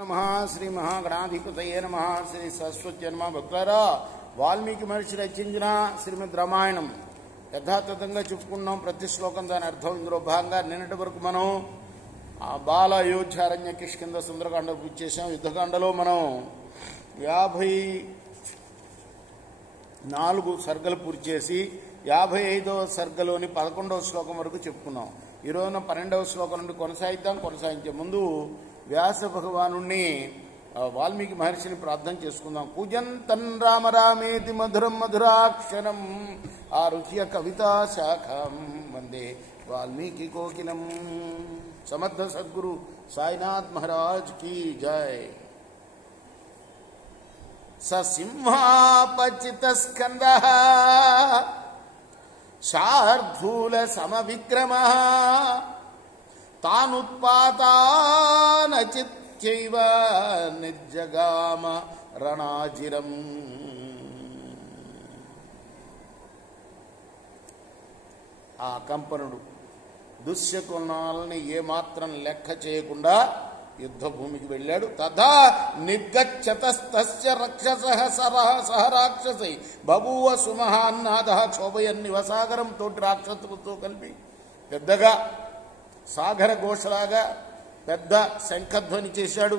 నమః శ్రీ మహాగణాధిపతయే నమః శ్రీ సరస్వతి నమః. భక్తులారా, వాల్మీకి మహర్షి రచించిన శ్రీమద్ రామాయణం యథాతథంగా చెప్పుకున్నాం. ప్రతి శ్లోకం దాని అర్థం. ఇందులో భాగంగా నిన్నటి వరకు మనం బాల అయోధ్యారణ్య కిష్కింద సుందరకాండ పూర్తి చేసాం. యుద్ధకాండలో మనం 54 సర్గలు పూర్తి చేసి 55వ సర్గలోని 11వ శ్లోకం వరకు చెప్పుకున్నాం. ఈరోజున 12వ శ్లోకం నుండి కొనసాగించే ముందు వ్యాస భగవాను వాల్మీకి మహర్షిని ప్రార్థన చేసుకుందాం. కూజంతన్ రామ రామేతి మధురం మధురాక్షరం ఆరుహ్య కవితా శాఖం వందే వాల్మీకి కోకిలం. సమర్థ సద్గురు సాయినాథ్ మహారాజ్ కీ జై. ససింహాపచిత స్కంద శార్ధూల సమవిక్రమ తానుత్పాతానచిత్యైవ నిర్జగామ రణాజిరం. ఆ కంపనుడు దుశ్శకునాలని ఏమాత్రం లెక్క చేయకుండా యుద్ధభూమికి వెళ్ళాడు. తథా నిర్గచ్చతస్తస్య రక్షసః సహ రాక్షసై బభూవ సుమహాన్నాద క్షోభయన్ నివసాగరం. తోటి రాక్షసులతో కలిపి పెద్దగా సాగర ఘోషలాగా పెద్ద శంఖధ్వని చేశాడు.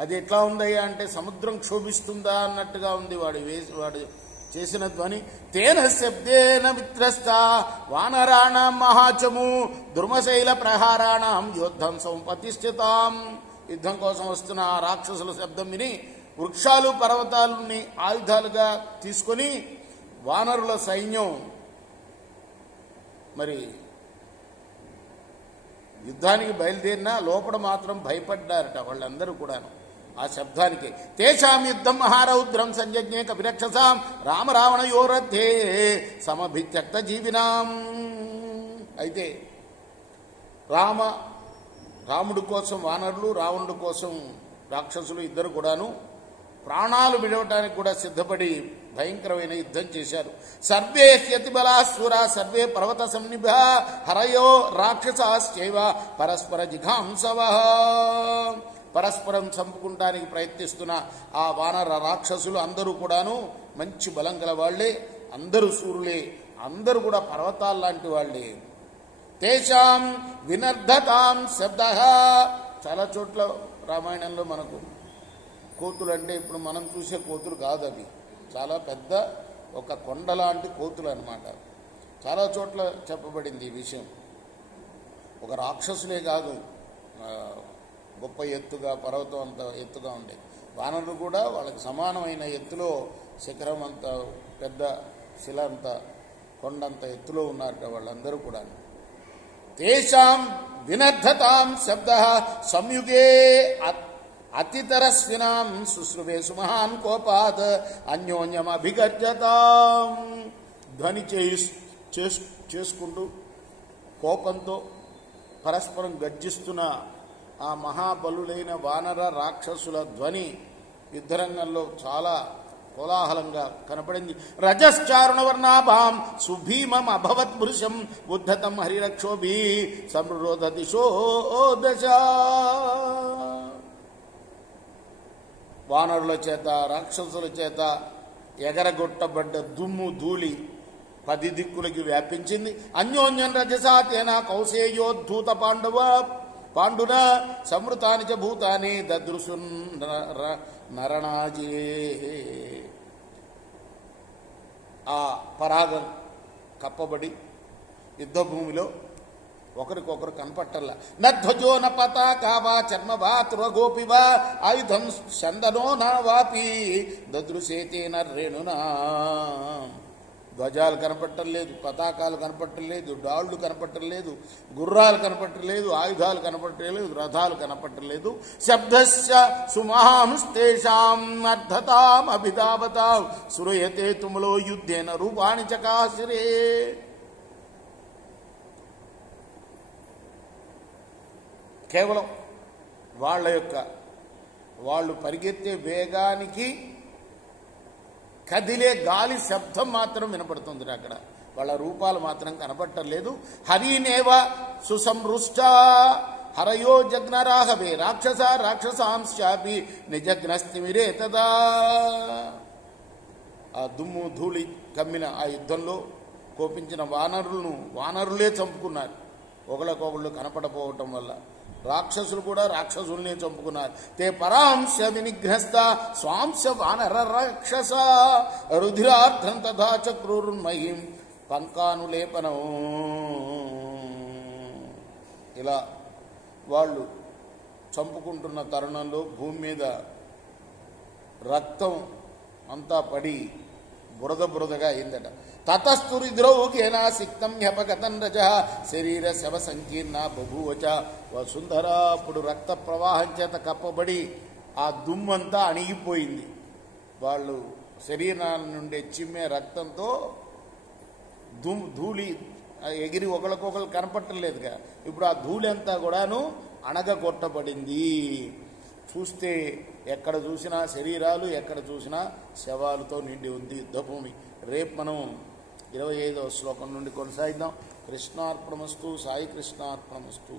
అది ఎట్లా ఉందయ్యా అంటే సముద్రం క్షోభిస్తుందా అన్నట్టుగా ఉంది వాడు చేసిన ధ్వని. తేన శబ్దేన మిత్రస్థ వానరాణం మహాచము దుర్మశైల ప్రహారాణం యోద్ధం సంపతిష్ఠితాం. యుద్ధం కోసం వస్తున్న ఆ రాక్షసుల శబ్దం విని వృక్షాలు పర్వతాలని ఆయుధాలుగా తీసుకొని వానరుల సైన్యం మరి యుద్ధానికి బయలుదేరినా లోపల మాత్రం భయపడ్డారట వాళ్ళందరూ కూడాను ఆ శబ్దానికి. తేషాం యుద్ధం మహారౌద్రం సంజజ్ఞే కపిరక్షసాం రామరావణయోరథే సమభిత్యక్త జీవినాం. అయితే రాముడి కోసం వానరులు, రావణుడి కోసం రాక్షసులు ఇద్దరు కూడాను ప్రాణాలు విడవటానికి కూడా సిద్ధపడి భయంకరమైన యుద్ధం చేశారు. సర్వే హ్యతిబలాసురా సర్వే పర్వత సన్నిభ హరయో రాక్షసాశ్చైవ పరస్పర జిఘాంసవ. పరస్పరం చంపుకుంటానికి ప్రయత్నిస్తున్న ఆ వానర రాక్షసులు అందరూ కూడాను మంచి బలం గల వాళ్లే, అందరూ సూరులే, అందరూ కూడా పర్వతాల లాంటి వాళ్లే. తేషాం వినర్ధతాం శబ్ద. చాలా చోట్ల రామాయణంలో మనకు కోతులు అంటే ఇప్పుడు మనం చూసే కోతులు కాదు, అవి చాలా పెద్ద ఒక కొండ లాంటి కోతులు అన్నమాట. చాలా చోట్ల చెప్పబడింది ఈ విషయం. ఒక రాక్షసులే కాదు, గొప్ప ఎత్తుగా పర్వతం అంత ఎత్తుగా ఉండే వానరులు కూడా వాళ్ళకి సమానమైన ఎత్తులో శిఖరం అంత పెద్ద శిల అంత కొండంత ఎత్తులో ఉన్నారట వాళ్ళందరూ కూడా. తేషాం వినర్ధతాం శబ్ద సంయుగే అతితరస్వినాం శుశ్రువే సుమహాన్ కోపాత్ అన్యోన్యం అభిగర్జతాం. ధ్వని చేసుకుంటూ కోపంతో పరస్పరం గర్జిస్తున్న ఆ మహాబలులైన వానర రాక్షసుల ధ్వని యుద్ధరంగంలో చాలా కోలాహలంగా కనపడింది. రజశ్చారుణవర్ణాభాం సుభీమం అభవత్ పురుషం ఉద్ధతం హరిరక్షోభి సమృరోధ దిశో దశ. వానరుల చేత రాక్షసుల చేత ఎగరగొట్టబడ్డ దుమ్ము ధూళి 10 దిక్కులకి వ్యాపించింది. అన్యోన్యం రజసాతేన కౌసేయోద్ధూత పాండున సమృతాని చ భూతాని దదృశు నరణాజే. ఆ పరాగం కప్పబడి యుద్ధభూమిలో ఒకరికొకరు కనపట్టల్లా. నధ్వజో న పతాకావా చర్మవా తురగోపివా ఆయుధం చందనో నా వాపి దదృశేతేన రేణునా. ధ్వజాలు కనపట్టలేదు, పతాకాలు కనపట్టలేదు, డాళ్లు కనపట్టలేదు, గుర్రాలు కనపట్టలేదు, ఆయుధాలు కనపట్టలేదు, రథాలు కనపట్టలేదు. శబ్దస్య సుమహాంస్తేషాం అర్థతాం అభిధావతాం సురయతే తుములో యుద్ధేన రూపాణి చకాశిరే. కేవలం వాళ్ళు పరిగెత్తే వేగానికి కదిలే గాలి శబ్దం మాత్రం వినపడుతుంది అక్కడ. వాళ్ళ రూపాలు మాత్రం కనపట్టలేదు. హరినేవ సుసంరుష్ట హరయో జగ్నరాహవే రాక్షస రాక్షసాంశాపి నిజగ్నస్తిమిరే తదా. ఆ దుమ్ము ధూళి కమ్మిన ఆ యుద్ధంలో కోపించిన వానరులే చంపుకున్నారు. ఒకళ్ళకొకళ్ళు కనపడపోవటం వల్ల రాక్షసులు కూడా రాక్షసుల్నే చంపుకున్నారు. తే పరాంశ వినిఘ్నస్త స్వాంశ వానర రాక్షస రుధిరార్థం తథా చక్రూర్మహిం పంకానులేపనం. ఇలా వాళ్ళు చంపుకుంటున్న తరుణంలో భూమి మీద రక్తం అంతా పడి బురదగా అయిందట. తతస్తురిద్రౌకేనా సిక్తం హ్యపగతం రజ శరీర శవ సంకీర్ణ బభూవచ వసుంధర. అప్పుడు రక్త ప్రవాహం చేత కప్పబడి ఆ దుమ్మంతా అణిగిపోయింది. వాళ్ళు శరీరాల నుండి చిమ్మే రక్తంతో ధూళి ఎగిరి ఒకరికొకరు కనపట్టలేదుగా. ఇప్పుడు ఆ ధూళి అంతా కూడాను అణగగొట్టబడింది. చూస్తే ఎక్కడ చూసినా శరీరాలు, ఎక్కడ చూసినా శవాలతో నిండి ఉంది యుద్ధభూమి. రేపు మనం 25వ శ్లోకం నుండి కొనసాగిద్దాం. కృష్ణార్పణమస్తు. సాయి కృష్ణార్పణమస్తు.